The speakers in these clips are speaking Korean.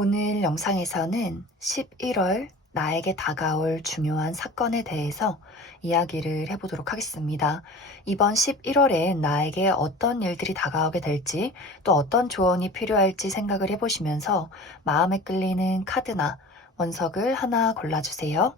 오늘 영상에서는 11월 나에게 다가올 중요한 사건에 대해서 이야기를 해보도록 하겠습니다. 이번 11월엔 나에게 어떤 일들이 다가오게 될지 또 어떤 조언이 필요할지 생각을 해보시면서 마음에 끌리는 카드나 원석을 하나 골라주세요.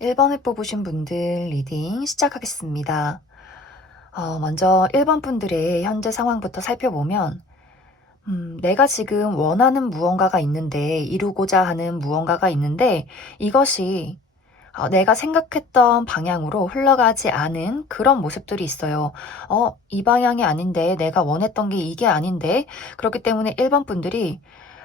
(1) 번을 뽑으신 분들 리딩 시작하겠습니다. 먼저 1번 분들의 현재 상황부터 살펴보면 내가 지금 원하는 무언가가 있는데, 이루고자 하는 무언가가 있는데, 이것이 내가 생각했던 방향으로 흘러가지 않은 그런 모습들이 있어요. 이 방향이 아닌데, 내가 원했던 게 이게 아닌데, 그렇기 때문에 1번 분들이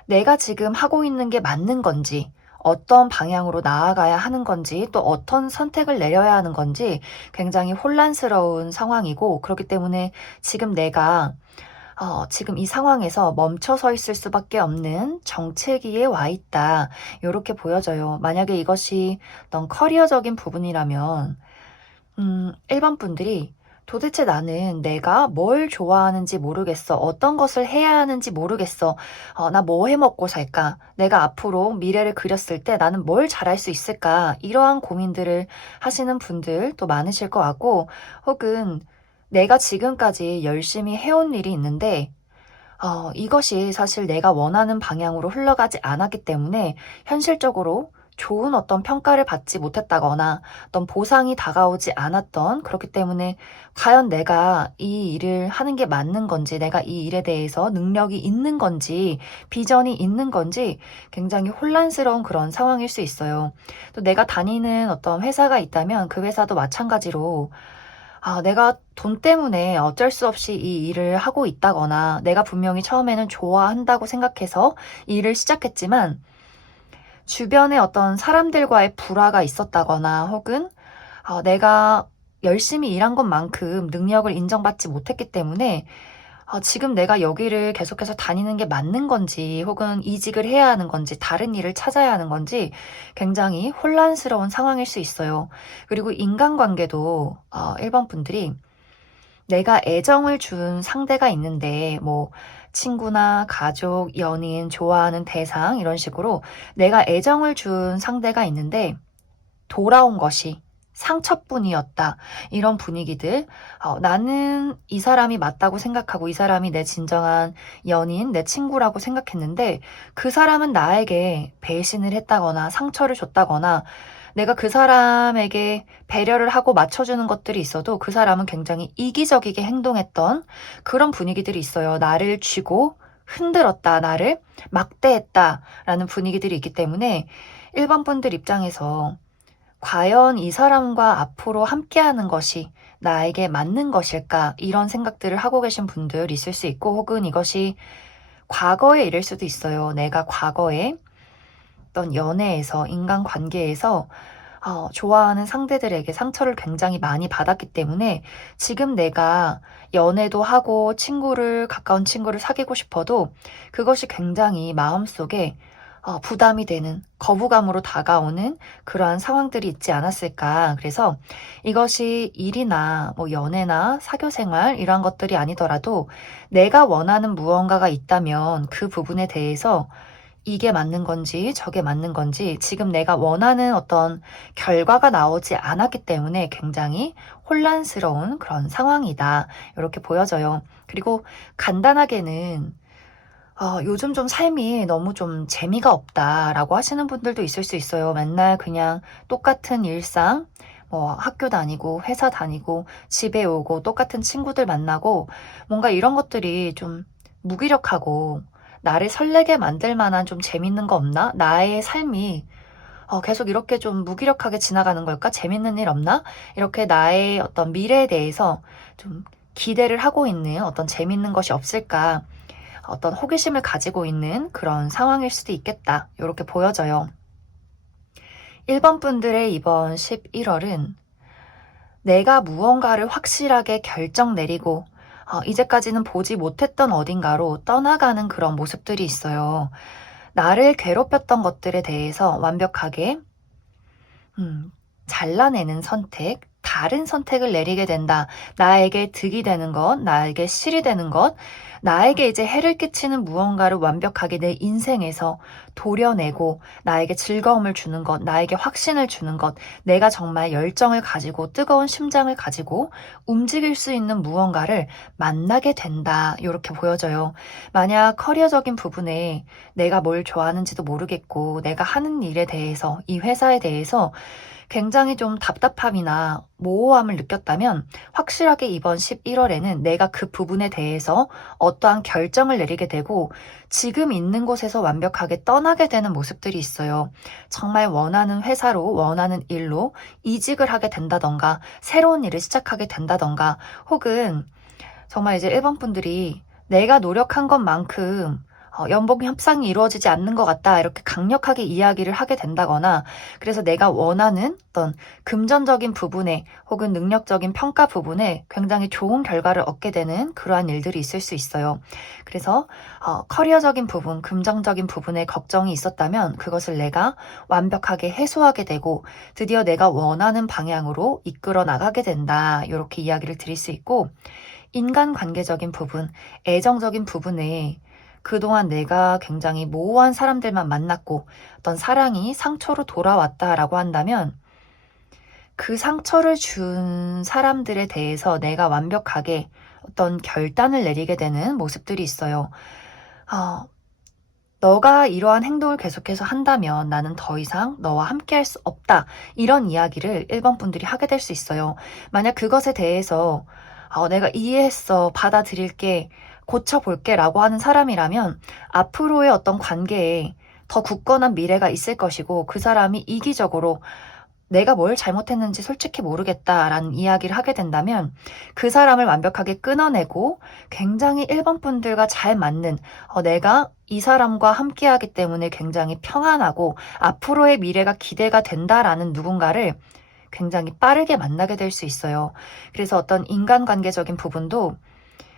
내가 지금 하고 있는 게 맞는 건지, 어떤 방향으로 나아가야 하는 건지, 또 어떤 선택을 내려야 하는 건지 굉장히 혼란스러운 상황이고, 그렇기 때문에 지금 내가 지금 이 상황에서 멈춰서 있을 수밖에 없는 정체기에 와 있다. 요렇게 보여져요. 만약에 이것이 어떤 커리어적인 부분이라면 1번 분들이 도대체 나는 내가 뭘 좋아하는지 모르겠어. 어떤 것을 해야 하는지 모르겠어. 나 뭐 해 먹고 살까? 내가 앞으로 미래를 그렸을 때 나는 뭘 잘할 수 있을까? 이러한 고민들을 하시는 분들 또 많으실 것 같고, 혹은 내가 지금까지 열심히 해온 일이 있는데 이것이 사실 내가 원하는 방향으로 흘러가지 않았기 때문에 현실적으로 좋은 어떤 평가를 받지 못했다거나 어떤 보상이 다가오지 않았던, 그렇기 때문에 과연 내가 이 일을 하는 게 맞는 건지, 내가 이 일에 대해서 능력이 있는 건지, 비전이 있는 건지 굉장히 혼란스러운 그런 상황일 수 있어요. 또 내가 다니는 어떤 회사가 있다면 그 회사도 마찬가지로 내가 돈 때문에 어쩔 수 없이 이 일을 하고 있다거나, 내가 분명히 처음에는 좋아한다고 생각해서 이 일을 시작했지만 주변에 어떤 사람들과의 불화가 있었다거나, 혹은 내가 열심히 일한 것만큼 능력을 인정받지 못했기 때문에 지금 내가 여기를 계속해서 다니는 게 맞는 건지, 혹은 이직을 해야 하는 건지, 다른 일을 찾아야 하는 건지 굉장히 혼란스러운 상황일 수 있어요. 그리고 인간관계도 1번 분들이 내가 애정을 준 상대가 있는데, 뭐 친구나 가족, 연인, 좋아하는 대상, 이런 식으로 내가 애정을 준 상대가 있는데 돌아온 것이 상처뿐이었다. 이런 분위기들. 나는 이 사람이 맞다고 생각하고 이 사람이 내 진정한 연인, 내 친구라고 생각했는데 그 사람은 나에게 배신을 했다거나 상처를 줬다거나, 내가 그 사람에게 배려를 하고 맞춰주는 것들이 있어도 그 사람은 굉장히 이기적이게 행동했던 그런 분위기들이 있어요. 나를 쥐고 흔들었다, 나를 막대했다라는 분위기들이 있기 때문에 1번 분들 입장에서 과연 이 사람과 앞으로 함께하는 것이 나에게 맞는 것일까? 이런 생각들을 하고 계신 분들 있을 수 있고, 혹은 이것이 과거의 일일 수도 있어요. 내가 과거에 어떤 연애에서, 인간관계에서 좋아하는 상대들에게 상처를 굉장히 많이 받았기 때문에 지금 내가 연애도 하고 가까운 친구를 사귀고 싶어도 그것이 굉장히 마음속에 부담이 되는, 거부감으로 다가오는 그러한 상황들이 있지 않았을까. 그래서 이것이 일이나 뭐 연애나 사교 생활 이런 것들이 아니더라도 내가 원하는 무언가가 있다면 그 부분에 대해서 이게 맞는 건지 저게 맞는 건지 지금 내가 원하는 어떤 결과가 나오지 않았기 때문에 굉장히 혼란스러운 그런 상황이다. 이렇게 보여져요. 그리고 간단하게는 요즘 좀 삶이 너무 좀 재미가 없다라고 하시는 분들도 있을 수 있어요. 맨날 그냥 똑같은 일상, 뭐 학교 다니고 회사 다니고 집에 오고 똑같은 친구들 만나고 뭔가 이런 것들이 좀 무기력하고 나를 설레게 만들 만한 좀 재밌는 거 없나? 나의 삶이 계속 이렇게 좀 무기력하게 지나가는 걸까? 재밌는 일 없나? 이렇게 나의 어떤 미래에 대해서 좀 기대를 하고 있는 어떤 재밌는 것이 없을까? 어떤 호기심을 가지고 있는 그런 상황일 수도 있겠다. 이렇게 보여져요. 1번 분들의 이번 11월은 내가 무언가를 확실하게 결정 내리고 이제까지는 보지 못했던 어딘가로 떠나가는 그런 모습들이 있어요. 나를 괴롭혔던 것들에 대해서 완벽하게 잘라내는 선택, 다른 선택을 내리게 된다. 나에게 득이 되는 것, 나에게 실이 되는 것, 나에게 이제 해를 끼치는 무언가를 완벽하게 내 인생에서 도려내고 나에게 즐거움을 주는 것, 나에게 확신을 주는 것, 내가 정말 열정을 가지고 뜨거운 심장을 가지고 움직일 수 있는 무언가를 만나게 된다. 이렇게 보여져요. 만약 커리어적인 부분에 내가 뭘 좋아하는지도 모르겠고 내가 하는 일에 대해서, 이 회사에 대해서 굉장히 좀 답답함이나 모호함을 느꼈다면 확실하게 이번 11월에는 내가 그 부분에 대해서 어떠한 결정을 내리게 되고 지금 있는 곳에서 완벽하게 떠나게 되는 모습들이 있어요. 정말 원하는 회사로, 원하는 일로 이직을 하게 된다던가 새로운 일을 시작하게 된다던가 혹은 정말 이제 1번 분들이 내가 노력한 것만큼 연봉 협상이 이루어지지 않는 것 같다. 이렇게 강력하게 이야기를 하게 된다거나 그래서 내가 원하는 어떤 금전적인 부분에 혹은 능력적인 평가 부분에 굉장히 좋은 결과를 얻게 되는 그러한 일들이 있을 수 있어요. 그래서 커리어적인 부분, 금전적인 부분에 걱정이 있었다면 그것을 내가 완벽하게 해소하게 되고 드디어 내가 원하는 방향으로 이끌어 나가게 된다. 이렇게 이야기를 드릴 수 있고 인간관계적인 부분, 애정적인 부분에 그동안 내가 굉장히 모호한 사람들만 만났고 어떤 사랑이 상처로 돌아왔다라고 한다면 그 상처를 준 사람들에 대해서 내가 완벽하게 어떤 결단을 내리게 되는 모습들이 있어요. 너가 이러한 행동을 계속해서 한다면 나는 더 이상 너와 함께 할 수 없다. 이런 이야기를 1번 분들이 하게 될 수 있어요. 만약 그것에 대해서 내가 이해했어. 받아들일게. 고쳐볼게. 라고 하는 사람이라면 앞으로의 어떤 관계에 더 굳건한 미래가 있을 것이고 그 사람이 이기적으로 내가 뭘 잘못했는지 솔직히 모르겠다라는 이야기를 하게 된다면 그 사람을 완벽하게 끊어내고 굉장히 1번 분들과 잘 맞는 내가 이 사람과 함께하기 때문에 굉장히 평안하고 앞으로의 미래가 기대가 된다라는 누군가를 굉장히 빠르게 만나게 될 수 있어요. 그래서 어떤 인간관계적인 부분도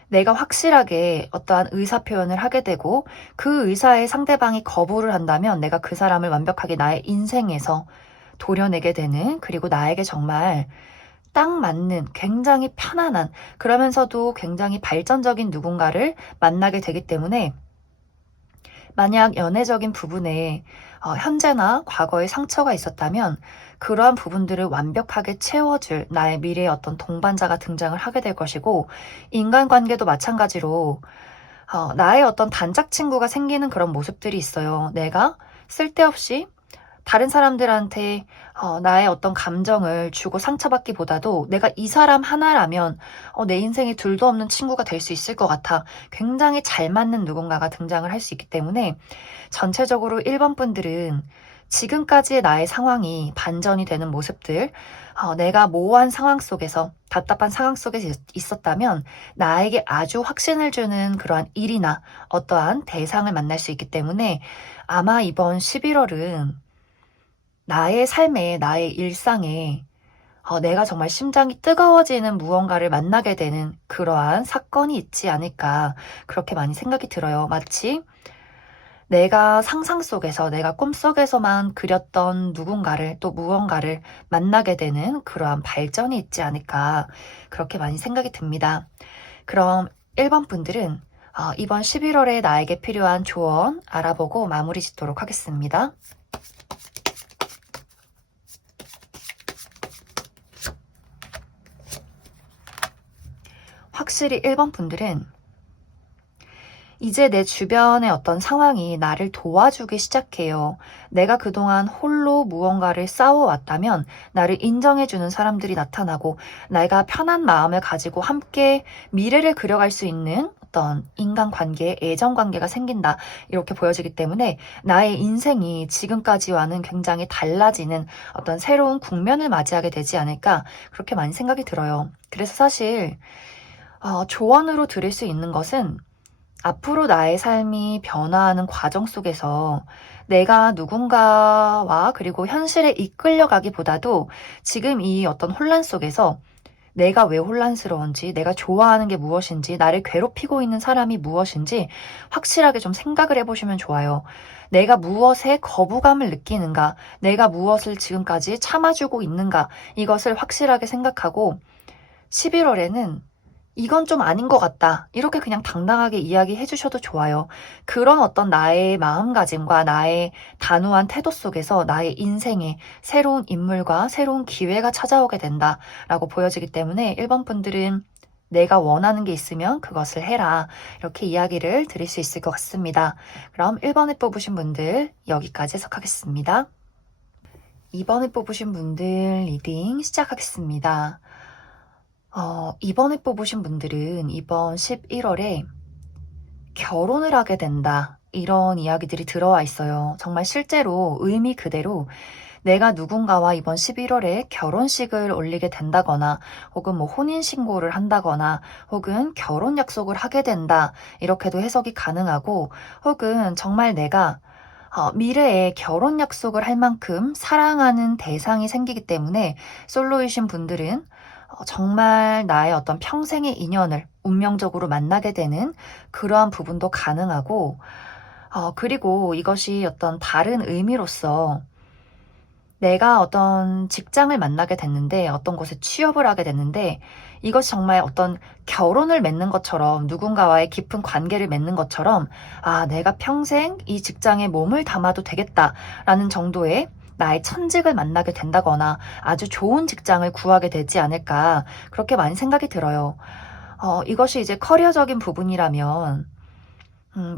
내가 확실하게 어떠한 의사 표현을 하게 되고 그 의사에 상대방이 거부를 한다면 내가 그 사람을 완벽하게 나의 인생에서 도려내게 되는 그리고 나에게 정말 딱 맞는 굉장히 편안한 그러면서도 굉장히 발전적인 누군가를 만나게 되기 때문에 만약 연애적인 부분에 현재나 과거에 상처가 있었다면 그러한 부분들을 완벽하게 채워줄 나의 미래의 어떤 동반자가 등장을 하게 될 것이고 인간관계도 마찬가지로 나의 어떤 단짝 친구가 생기는 그런 모습들이 있어요. 내가 쓸데없이 다른 사람들한테 나의 어떤 감정을 주고 상처받기보다도 내가 이 사람 하나라면 내 인생에 둘도 없는 친구가 될 수 있을 것 같아. 굉장히 잘 맞는 누군가가 등장을 할 수 있기 때문에 전체적으로 1번 분들은 지금까지의 나의 상황이 반전이 되는 모습들, 내가 모호한 상황 속에서, 답답한 상황 속에 있었다면 나에게 아주 확신을 주는 그러한 일이나 어떠한 대상을 만날 수 있기 때문에 아마 이번 11월은 나의 삶에, 나의 일상에 내가 정말 심장이 뜨거워지는 무언가를 만나게 되는 그러한 사건이 있지 않을까, 그렇게 많이 생각이 들어요. 마치 내가 상상 속에서, 내가 꿈속에서만 그렸던 누군가를, 또 무언가를 만나게 되는 그러한 발전이 있지 않을까, 그렇게 많이 생각이 듭니다. 그럼 1번 분들은 이번 11월에 나에게 필요한 조언 알아보고 마무리 짓도록 하겠습니다. 확실히 1번 분들은 이제 내 주변의 어떤 상황이 나를 도와주기 시작해요. 내가 그동안 홀로 무언가를 싸워왔다면 나를 인정해주는 사람들이 나타나고, 내가 편한 마음을 가지고 함께 미래를 그려갈 수 있는 어떤 인간관계, 애정관계가 생긴다, 이렇게 보여지기 때문에 나의 인생이 지금까지와는 굉장히 달라지는 어떤 새로운 국면을 맞이하게 되지 않을까, 그렇게 많이 생각이 들어요. 그래서 사실 조언으로 드릴 수 있는 것은, 앞으로 나의 삶이 변화하는 과정 속에서 내가 누군가와 그리고 현실에 이끌려가기보다도 지금 이 어떤 혼란 속에서 내가 왜 혼란스러운지, 내가 좋아하는 게 무엇인지, 나를 괴롭히고 있는 사람이 무엇인지 확실하게 좀 생각을 해보시면 좋아요. 내가 무엇에 거부감을 느끼는가, 내가 무엇을 지금까지 참아주고 있는가, 이것을 확실하게 생각하고 11월에는 이건 좀 아닌 것 같다, 이렇게 그냥 당당하게 이야기해 주셔도 좋아요. 그런 어떤 나의 마음가짐과 나의 단호한 태도 속에서 나의 인생에 새로운 인물과 새로운 기회가 찾아오게 된다라고 보여지기 때문에 1번 분들은 내가 원하는 게 있으면 그것을 해라, 이렇게 이야기를 드릴 수 있을 것 같습니다. 그럼 1번에 뽑으신 분들 여기까지 해석하겠습니다. 2번에 뽑으신 분들 리딩 시작하겠습니다. 이번에 뽑으신 분들은 이번 11월에 결혼을 하게 된다, 이런 이야기들이 들어와 있어요. 정말 실제로 의미 그대로 내가 누군가와 이번 11월에 결혼식을 올리게 된다거나, 혹은 뭐 혼인신고를 한다거나, 혹은 결혼 약속을 하게 된다, 이렇게도 해석이 가능하고, 혹은 정말 내가 미래에 결혼 약속을 할 만큼 사랑하는 대상이 생기기 때문에 솔로이신 분들은 정말 나의 어떤 평생의 인연을 운명적으로 만나게 되는 그러한 부분도 가능하고, 그리고 이것이 어떤 다른 의미로서 내가 어떤 직장을 만나게 됐는데, 어떤 곳에 취업을 하게 됐는데, 이것이 정말 어떤 결혼을 맺는 것처럼, 누군가와의 깊은 관계를 맺는 것처럼, 내가 평생 이 직장에 몸을 담아도 되겠다라는 정도의 나의 천직을 만나게 된다거나 아주 좋은 직장을 구하게 되지 않을까, 그렇게 많이 생각이 들어요. 이것이 이제 커리어적인 부분이라면,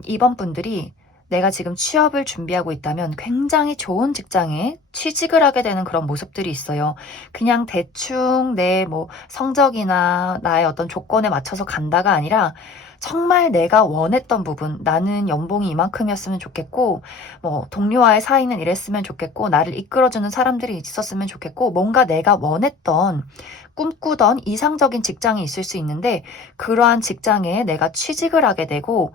이번 분들이 내가 지금 취업을 준비하고 있다면 굉장히 좋은 직장에 취직을 하게 되는 그런 모습들이 있어요. 그냥 대충 내 뭐 성적이나 나의 어떤 조건에 맞춰서 간다가 아니라 정말 내가 원했던 부분, 나는 연봉이 이만큼이었으면 좋겠고, 뭐 동료와의 사이는 이랬으면 좋겠고, 나를 이끌어주는 사람들이 있었으면 좋겠고, 뭔가 내가 원했던, 꿈꾸던 이상적인 직장이 있을 수 있는데, 그러한 직장에 내가 취직을 하게 되고,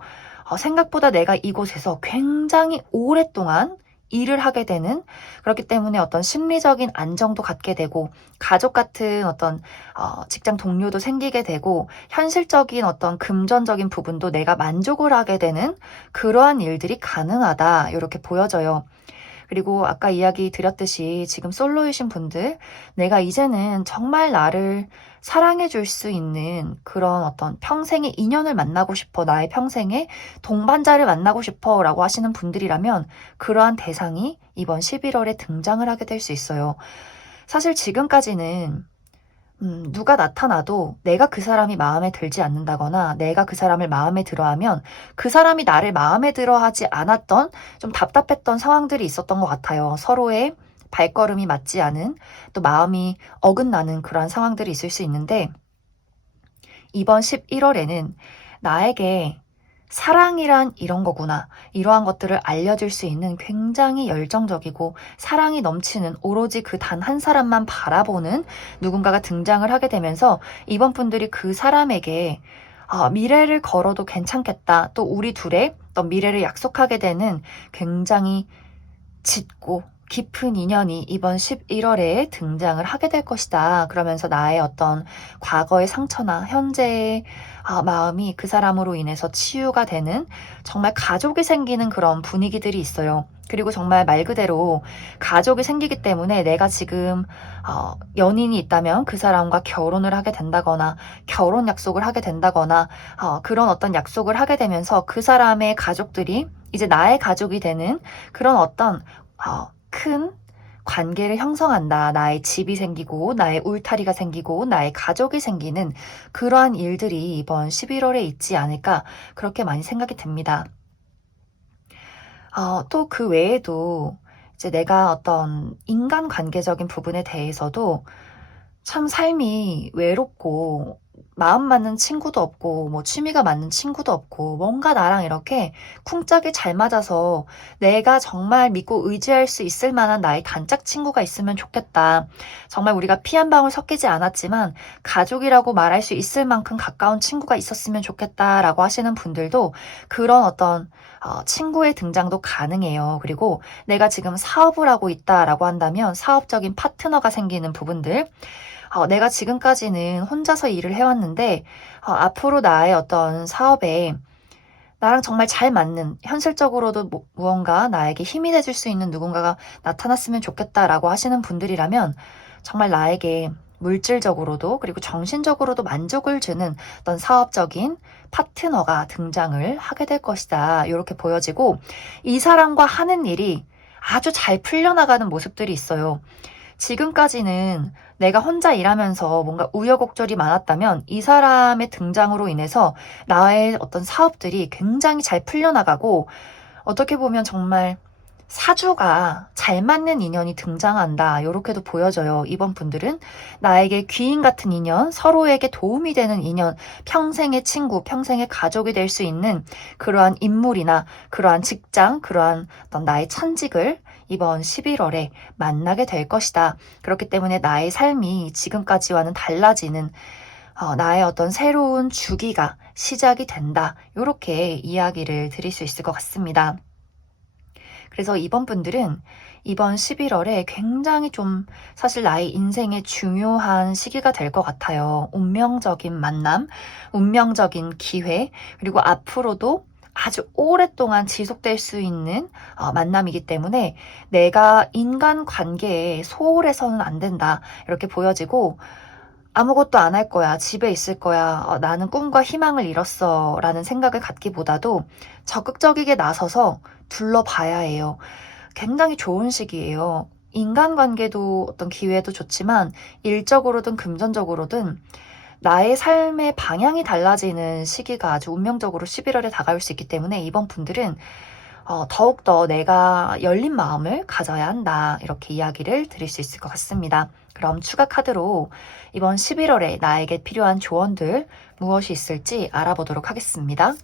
생각보다 내가 이곳에서 굉장히 오랫동안 일을 하게 되는, 그렇기 때문에 어떤 심리적인 안정도 갖게 되고, 가족 같은 어떤 직장 동료도 생기게 되고, 현실적인 어떤 금전적인 부분도 내가 만족을 하게 되는 그러한 일들이 가능하다, 이렇게 보여져요. 그리고 아까 이야기 드렸듯이 지금 솔로이신 분들, 내가 이제는 정말 나를 사랑해 줄 수 있는 그런 어떤 평생의 인연을 만나고 싶어, 나의 평생의 동반자를 만나고 싶어 라고 하시는 분들이라면 그러한 대상이 이번 11월에 등장을 하게 될 수 있어요. 사실 지금까지는 누가 나타나도 내가 그 사람이 마음에 들지 않는다거나 내가 그 사람을 마음에 들어하면 그 사람이 나를 마음에 들어하지 않았던, 좀 답답했던 상황들이 있었던 것 같아요. 서로의 발걸음이 맞지 않은, 또 마음이 어긋나는 그러한 상황들이 있을 수 있는데, 이번 11월에는 나에게 사랑이란 이런 거구나. 이러한 것들을 알려줄 수 있는 굉장히 열정적이고 사랑이 넘치는 오로지 그 단 한 사람만 바라보는 누군가가 등장을 하게 되면서 이번 분들이 그 사람에게 미래를 걸어도 괜찮겠다. 또 우리 둘의 어떤 미래를 약속하게 되는 굉장히 짙고 깊은 인연이 이번 11월에 등장을 하게 될 것이다. 그러면서 나의 어떤 과거의 상처나 현재의 마음이 그 사람으로 인해서 치유가 되는 정말 가족이 생기는 그런 분위기들이 있어요. 그리고 정말 말 그대로 가족이 생기기 때문에 내가 지금 연인이 있다면 그 사람과 결혼을 하게 된다거나 결혼 약속을 하게 된다거나 그런 어떤 약속을 하게 되면서 그 사람의 가족들이 이제 나의 가족이 되는 그런 어떤 큰 관계를 형성한다. 나의 집이 생기고 나의 울타리가 생기고 나의 가족이 생기는 그러한 일들이 이번 11월에 있지 않을까 그렇게 많이 생각이 듭니다. 또 그 외에도 이제 내가 어떤 인간관계적인 부분에 대해서도 참 삶이 외롭고 마음 맞는 친구도 없고 뭐 취미가 맞는 친구도 없고 뭔가 나랑 이렇게 쿵짝이 잘 맞아서 내가 정말 믿고 의지할 수 있을 만한 나의 단짝 친구가 있으면 좋겠다. 정말 우리가 피 한 방울 섞이지 않았지만 가족이라고 말할 수 있을 만큼 가까운 친구가 있었으면 좋겠다라고 하시는 분들도 그런 어떤 친구의 등장도 가능해요. 그리고 내가 지금 사업을 하고 있다라고 한다면 사업적인 파트너가 생기는 부분들, 내가 지금까지는 혼자서 일을 해왔는데 앞으로 나의 어떤 사업에 나랑 정말 잘 맞는 현실적으로도 무언가 나에게 힘이 돼줄 수 있는 누군가가 나타났으면 좋겠다라고 하시는 분들이라면 정말 나에게 물질적으로도 그리고 정신적으로도 만족을 주는 어떤 사업적인 파트너가 등장을 하게 될 것이다. 이렇게 보여지고 이 사람과 하는 일이 아주 잘 풀려나가는 모습들이 있어요. 지금까지는 내가 혼자 일하면서 뭔가 우여곡절이 많았다면 이 사람의 등장으로 인해서 나의 어떤 사업들이 굉장히 잘 풀려나가고 어떻게 보면 정말 사주가 잘 맞는 인연이 등장한다. 이렇게도 보여져요. 이번 분들은 나에게 귀인 같은 인연, 서로에게 도움이 되는 인연, 평생의 친구, 평생의 가족이 될 수 있는 그러한 인물이나 그러한 직장, 그러한 어떤 나의 천직을 이번 11월에 만나게 될 것이다. 그렇기 때문에 나의 삶이 지금까지와는 달라지는 나의 어떤 새로운 주기가 시작이 된다. 이렇게 이야기를 드릴 수 있을 것 같습니다. 그래서 이번 분들은 이번 11월에 굉장히 좀 사실 나의 인생의 중요한 시기가 될 것 같아요. 운명적인 만남, 운명적인 기회, 그리고 앞으로도 아주 오랫동안 지속될 수 있는 만남이기 때문에 내가 인간관계에 소홀해서는 안 된다. 이렇게 보여지고 아무것도 안 할 거야. 집에 있을 거야. 나는 꿈과 희망을 잃었어. 라는 생각을 갖기보다도 적극적이게 나서서 둘러봐야 해요. 굉장히 좋은 시기예요. 인간관계도 어떤 기회도 좋지만 일적으로든 금전적으로든 나의 삶의 방향이 달라지는 시기가 아주 운명적으로 11월에 다가올 수 있기 때문에 이번 분들은 더욱더 내가 열린 마음을 가져야 한다. 이렇게 이야기를 드릴 수 있을 것 같습니다. 그럼 추가 카드로 이번 11월에 나에게 필요한 조언들 무엇이 있을지 알아보도록 하겠습니다.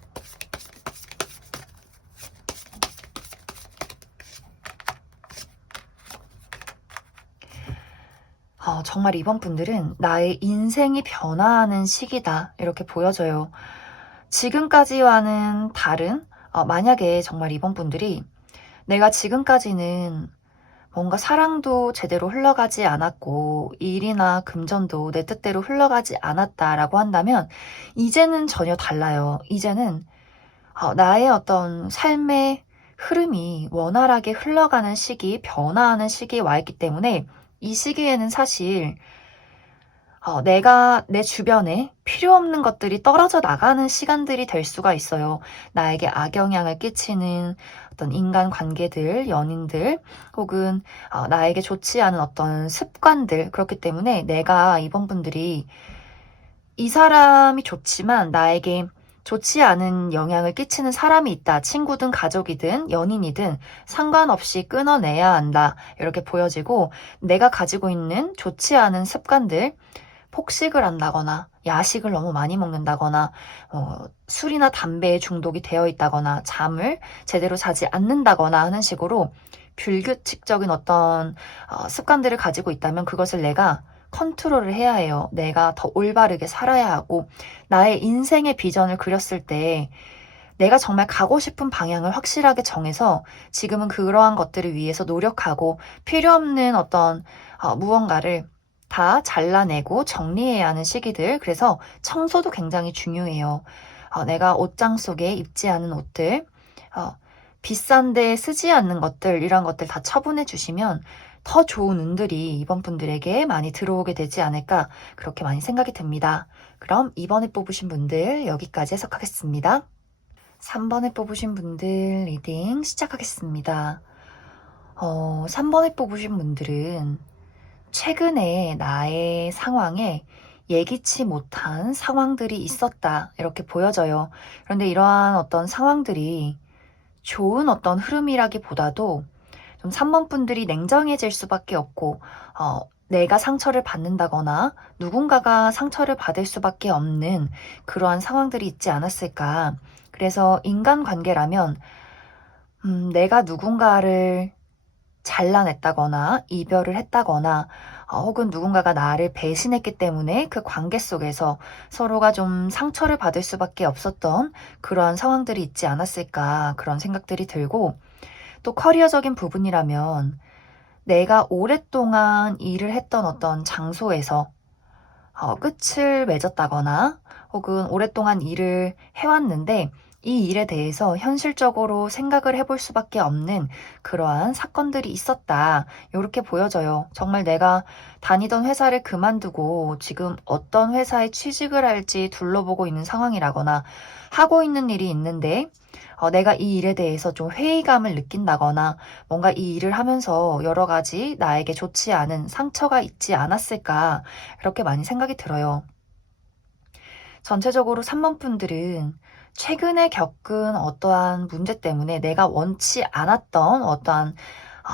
정말 이번 분들은 나의 인생이 변화하는 시기다. 이렇게 보여져요. 지금까지와는 다른, 만약에 정말 이번 분들이 내가 지금까지는 뭔가 사랑도 제대로 흘러가지 않았고 일이나 금전도 내 뜻대로 흘러가지 않았다라고 한다면 이제는 전혀 달라요. 이제는 나의 어떤 삶의 흐름이 원활하게 흘러가는 시기, 변화하는 시기에 와 있기 때문에 이 시기에는 사실 내가 내 주변에 필요 없는 것들이 떨어져 나가는 시간들이 될 수가 있어요. 나에게 악영향을 끼치는 어떤 인간 관계들, 연인들, 혹은 나에게 좋지 않은 어떤 습관들. 그렇기 때문에 내가 이번 분들이 이 사람이 좋지만 나에게 좋지 않은 영향을 끼치는 사람이 있다. 친구든 가족이든 연인이든 상관없이 끊어내야 한다. 이렇게 보여지고 내가 가지고 있는 좋지 않은 습관들, 폭식을 한다거나 야식을 너무 많이 먹는다거나 술이나 담배에 중독이 되어 있다거나 잠을 제대로 자지 않는다거나 하는 식으로 불규칙적인 어떤 습관들을 가지고 있다면 그것을 내가 컨트롤을 해야 해요. 내가 더 올바르게 살아야 하고 나의 인생의 비전을 그렸을 때 내가 정말 가고 싶은 방향을 확실하게 정해서 지금은 그러한 것들을 위해서 노력하고 필요 없는 어떤 무언가를 다 잘라내고 정리해야 하는 시기들. 그래서 청소도 굉장히 중요해요. 내가 옷장 속에 입지 않은 옷들, 비싼데 쓰지 않는 것들, 이런 것들 다 처분해 주시면 더 좋은 운들이 이번 분들에게 많이 들어오게 되지 않을까 그렇게 많이 생각이 듭니다. 그럼 이번에 뽑으신 분들 여기까지 해석하겠습니다. 3번에 뽑으신 분들 리딩 시작하겠습니다. 3번에 뽑으신 분들은 최근에 나의 상황에 예기치 못한 상황들이 있었다 이렇게 보여져요. 그런데 이러한 어떤 상황들이 좋은 어떤 흐름이라기보다도 좀 3번 분들이 냉정해질 수밖에 없고 내가 상처를 받는다거나 누군가가 상처를 받을 수밖에 없는 그러한 상황들이 있지 않았을까. 그래서 인간관계라면 내가 누군가를 잘라냈다거나 이별을 했다거나 혹은 누군가가 나를 배신했기 때문에 그 관계 속에서 서로가 좀 상처를 받을 수밖에 없었던 그러한 상황들이 있지 않았을까 그런 생각들이 들고, 또 커리어적인 부분이라면 내가 오랫동안 일을 했던 어떤 장소에서 끝을 맺었다거나 혹은 오랫동안 일을 해왔는데 이 일에 대해서 현실적으로 생각을 해볼 수밖에 없는 그러한 사건들이 있었다. 이렇게 보여져요. 정말 내가 다니던 회사를 그만두고 지금 어떤 회사에 취직을 할지 둘러보고 있는 상황이라거나 하고 있는 일이 있는데 내가 이 일에 대해서 좀 회의감을 느낀다거나 뭔가 이 일을 하면서 여러 가지 나에게 좋지 않은 상처가 있지 않았을까 그렇게 많이 생각이 들어요. 전체적으로 3번 분들은 최근에 겪은 어떠한 문제 때문에 내가 원치 않았던 어떠한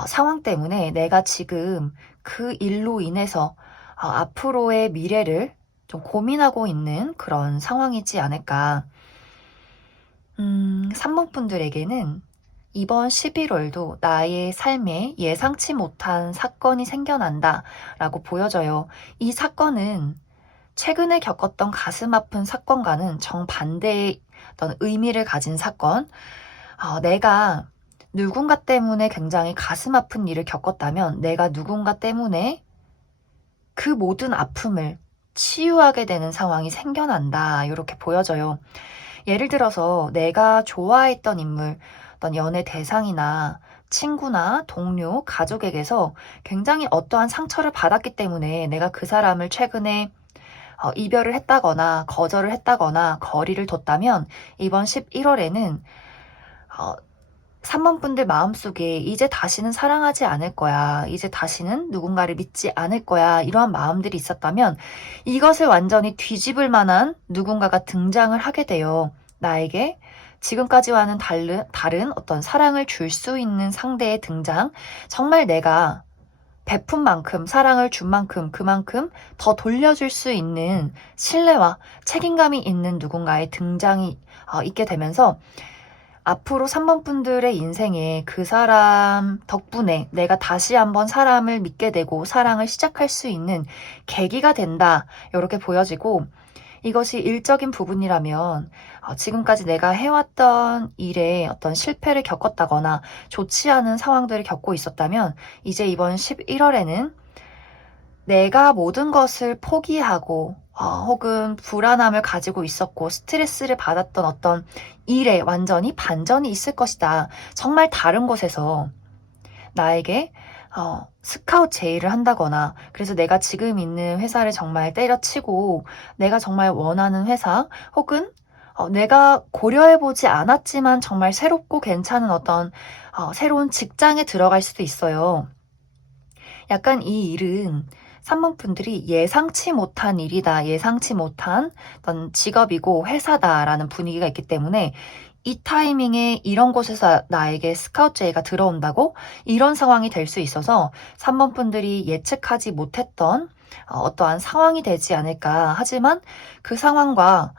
상황 때문에 내가 지금 그 일로 인해서 앞으로의 미래를 좀 고민하고 있는 그런 상황이지 않을까. 3번 분들에게는 이번 11월도 나의 삶에 예상치 못한 사건이 생겨난다 라고 보여져요. 이 사건은 최근에 겪었던 가슴 아픈 사건과는 정반대의 어떤 의미를 가진 사건. 내가 누군가 때문에 굉장히 가슴 아픈 일을 겪었다면 내가 누군가 때문에 그 모든 아픔을 치유하게 되는 상황이 생겨난다. 이렇게 보여져요. 예를 들어서 내가 좋아했던 인물, 어떤 연애 대상이나 친구나 동료, 가족에게서 굉장히 어떠한 상처를 받았기 때문에 내가 그 사람을 최근에 이별을 했다거나 거절을 했다거나 거리를 뒀다면 이번 11월에는 3번 분들 마음속에 이제 다시는 사랑하지 않을 거야. 이제 다시는 누군가를 믿지 않을 거야. 이러한 마음들이 있었다면 이것을 완전히 뒤집을 만한 누군가가 등장을 하게 돼요. 나에게 지금까지와는 다른 어떤 사랑을 줄 수 있는 상대의 등장. 정말 내가 베푼 만큼, 사랑을 준 만큼, 그만큼 더 돌려줄 수 있는 신뢰와 책임감이 있는 누군가의 등장이 있게 되면서 앞으로 3번 분들의 인생에 그 사람 덕분에 내가 다시 한번 사람을 믿게 되고 사랑을 시작할 수 있는 계기가 된다. 이렇게 보여지고, 이것이 일적인 부분이라면 지금까지 내가 해왔던 일에 어떤 실패를 겪었다거나 좋지 않은 상황들을 겪고 있었다면 이제 이번 11월에는 내가 모든 것을 포기하고 혹은 불안함을 가지고 있었고 스트레스를 받았던 어떤 일에 완전히 반전이 있을 것이다. 정말 다른 곳에서 나에게 스카웃 제의를 한다거나, 그래서 내가 지금 있는 회사를 정말 때려치고 내가 정말 원하는 회사 혹은 내가 고려해보지 않았지만 정말 새롭고 괜찮은 어떤 새로운 직장에 들어갈 수도 있어요. 약간 이 일은 3번 분들이 예상치 못한 일이다, 예상치 못한 어떤 직업이고 회사다라는 분위기가 있기 때문에 이 타이밍에 이런 곳에서 나에게 스카우트 제의가 들어온다고 이런 상황이 될 수 있어서 3번 분들이 예측하지 못했던 어떠한 상황이 되지 않을까. 하지만 그 상황과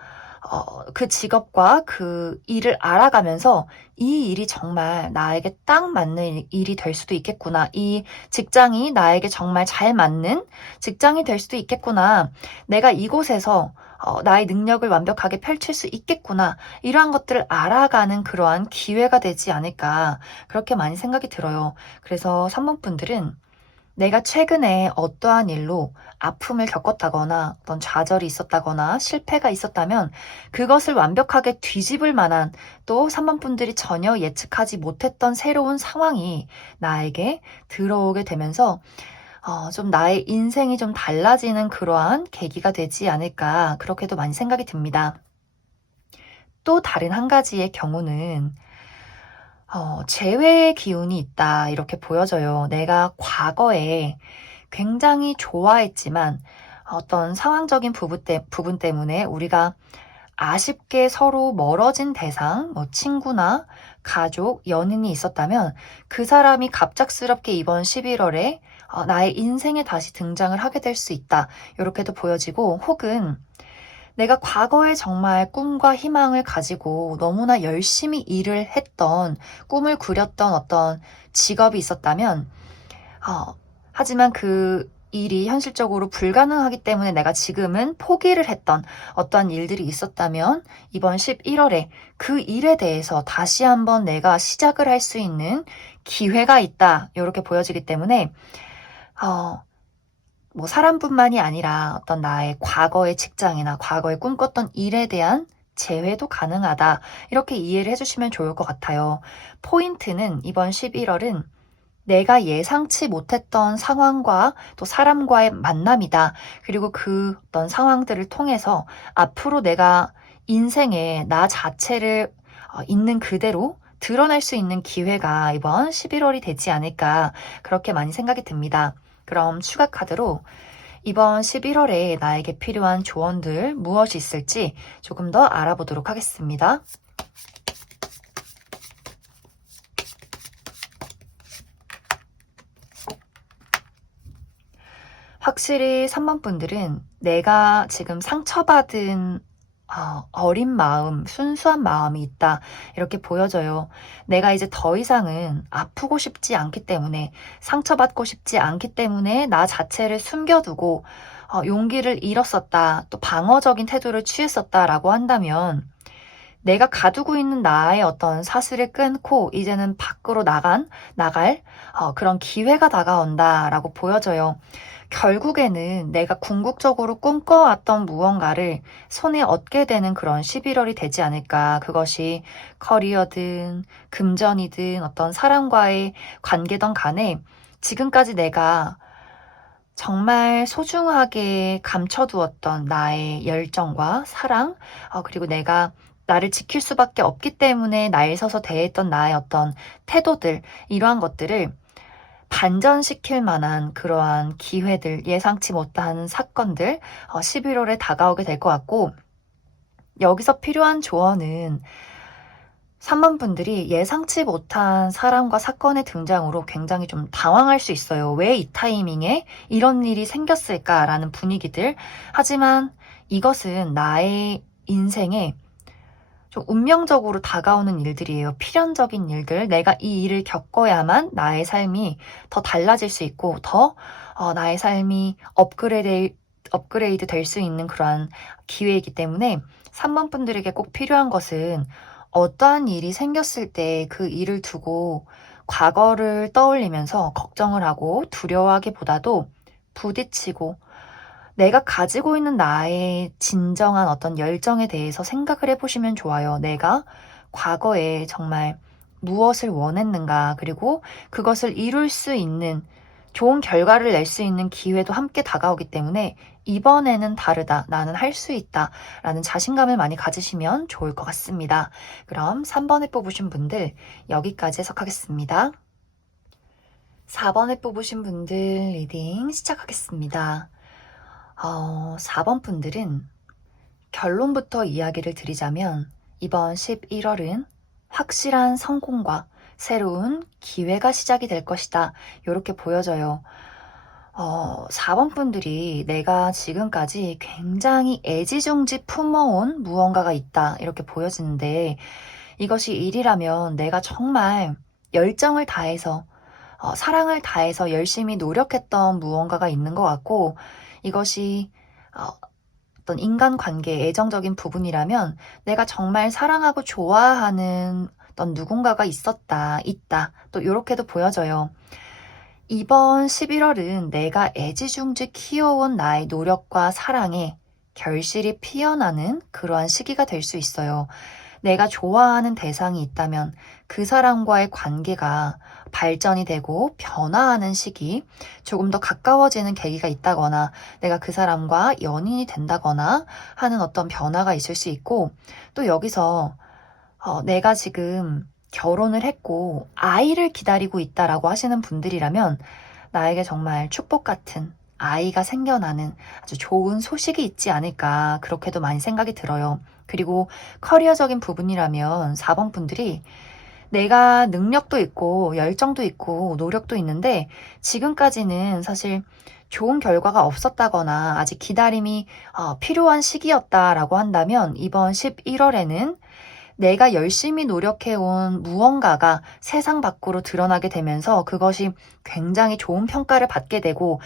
그 직업과 그 일을 알아가면서 이 일이 정말 나에게 딱 맞는 일이 될 수도 있겠구나. 이 직장이 나에게 정말 잘 맞는 직장이 될 수도 있겠구나. 내가 이곳에서 나의 능력을 완벽하게 펼칠 수 있겠구나. 이러한 것들을 알아가는 그러한 기회가 되지 않을까. 그렇게 많이 생각이 들어요. 그래서 3번 분들은 내가 최근에 어떠한 일로 아픔을 겪었다거나 어떤 좌절이 있었다거나 실패가 있었다면 그것을 완벽하게 뒤집을 만한 또 3번 분들이 전혀 예측하지 못했던 새로운 상황이 나에게 들어오게 되면서 좀 나의 인생이 좀 달라지는 그러한 계기가 되지 않을까 그렇게도 많이 생각이 듭니다. 또 다른 한 가지의 경우는 재회의 기운이 있다 이렇게 보여져요. 내가 과거에 굉장히 좋아했지만 어떤 상황적인 부분 때문에 우리가 아쉽게 서로 멀어진 대상, 뭐 친구나 가족, 연인이 있었다면 그 사람이 갑작스럽게 이번 11월에 나의 인생에 다시 등장을 하게 될 수 있다. 이렇게도 보여지고 혹은 내가 과거에 정말 꿈과 희망을 가지고 너무나 열심히 일을 했던 꿈을 꾸렸던 어떤 직업이 있었다면 하지만 그 일이 현실적으로 불가능하기 때문에 내가 지금은 포기를 했던 어떠한 일들이 있었다면 이번 11월에 그 일에 대해서 다시 한번 내가 시작을 할 수 있는 기회가 있다. 이렇게 보여지기 때문에 뭐 사람뿐만이 아니라 어떤 나의 과거의 직장이나 과거에 꿈꿨던 일에 대한 재회도 가능하다. 이렇게 이해를 해주시면 좋을 것 같아요. 포인트는 이번 11월은 내가 예상치 못했던 상황과 또 사람과의 만남이다. 그리고 그 어떤 상황들을 통해서 앞으로 내가 인생에 나 자체를 있는 그대로 드러낼 수 있는 기회가 이번 11월이 되지 않을까 그렇게 많이 생각이 듭니다. 그럼 추가 카드로 이번 11월에 나에게 필요한 조언들 무엇이 있을지 조금 더 알아보도록 하겠습니다. 확실히 3번 분들은 내가 지금 상처받은 어린 마음, 순수한 마음이 있다. 이렇게 보여져요. 내가 이제 더 이상은 아프고 싶지 않기 때문에, 상처받고 싶지 않기 때문에 나 자체를 숨겨두고 용기를 잃었었다. 또 방어적인 태도를 취했었다라고 한다면 내가 가두고 있는 나의 어떤 사슬을 끊고 이제는 밖으로 나갈 그런 기회가 다가온다라고 보여져요. 결국에는 내가 궁극적으로 꿈꿔왔던 무언가를 손에 얻게 되는 그런 11월이 되지 않을까. 그것이 커리어든 금전이든 어떤 사람과의 관계든 간에 지금까지 내가 정말 소중하게 감춰두었던 나의 열정과 사랑, 그리고 내가 나를 지킬 수밖에 없기 때문에 나에 서서 대했던 나의 어떤 태도들, 이러한 것들을 반전시킬 만한 그러한 기회들, 예상치 못한 사건들, 11월에 다가오게 될 것 같고, 여기서 필요한 조언은 3번 분들이 예상치 못한 사람과 사건의 등장으로 굉장히 좀 당황할 수 있어요. 왜 이 타이밍에 이런 일이 생겼을까라는 분위기들. 하지만 이것은 나의 인생에 좀 운명적으로 다가오는 일들이에요. 필연적인 일들. 내가 이 일을 겪어야만 나의 삶이 더 달라질 수 있고 더 나의 삶이 업그레이드 될 수 있는 그러한 기회이기 때문에 3번 분들에게 꼭 필요한 것은 어떠한 일이 생겼을 때 그 일을 두고 과거를 떠올리면서 걱정을 하고 두려워하기보다도 부딪히고 내가 가지고 있는 나의 진정한 어떤 열정에 대해서 생각을 해보시면 좋아요. 내가 과거에 정말 무엇을 원했는가, 그리고 그것을 이룰 수 있는 좋은 결과를 낼 수 있는 기회도 함께 다가오기 때문에 이번에는 다르다. 나는 할 수 있다. 라는 자신감을 많이 가지시면 좋을 것 같습니다. 그럼 3번에 뽑으신 분들 여기까지 해석하겠습니다. 4번에 뽑으신 분들 리딩 시작하겠습니다. 4번 분들은 결론부터 이야기를 드리자면 이번 11월은 확실한 성공과 새로운 기회가 시작이 될 것이다. 이렇게 보여져요. 4번 분들이 내가 지금까지 굉장히 애지중지 품어온 무언가가 있다, 이렇게 보여지는데, 이것이 일이라면 내가 정말 열정을 다해서, 사랑을 다해서 열심히 노력했던 무언가가 있는 것 같고, 이것이 어, 어떤 인간관계, 애정적인 부분이라면 내가 정말 사랑하고 좋아하는 어떤 누군가가 있다, 또 이렇게도 보여져요. 이번 11월은 내가 애지중지 키워온 나의 노력과 사랑에 결실이 피어나는 그러한 시기가 될 수 있어요. 내가 좋아하는 대상이 있다면 그 사람과의 관계가 발전이 되고 변화하는 시기, 조금 더 가까워지는 계기가 있다거나 내가 그 사람과 연인이 된다거나 하는 어떤 변화가 있을 수 있고, 또 여기서 내가 지금 결혼을 했고 아이를 기다리고 있다라고 하시는 분들이라면 나에게 정말 축복 같은 아이가 생겨나는 아주 좋은 소식이 있지 않을까, 그렇게도 많이 생각이 들어요. 그리고 커리어적인 부분이라면 4번 분들이 내가 능력도 있고 열정도 있고 노력도 있는데 지금까지는 사실 좋은 결과가 없었다거나 아직 기다림이 필요한 시기였다라고 한다면, 이번 11월에는 내가 열심히 노력해온 무언가가 세상 밖으로 드러나게 되면서 그것이 굉장히 좋은 평가를 받게 되고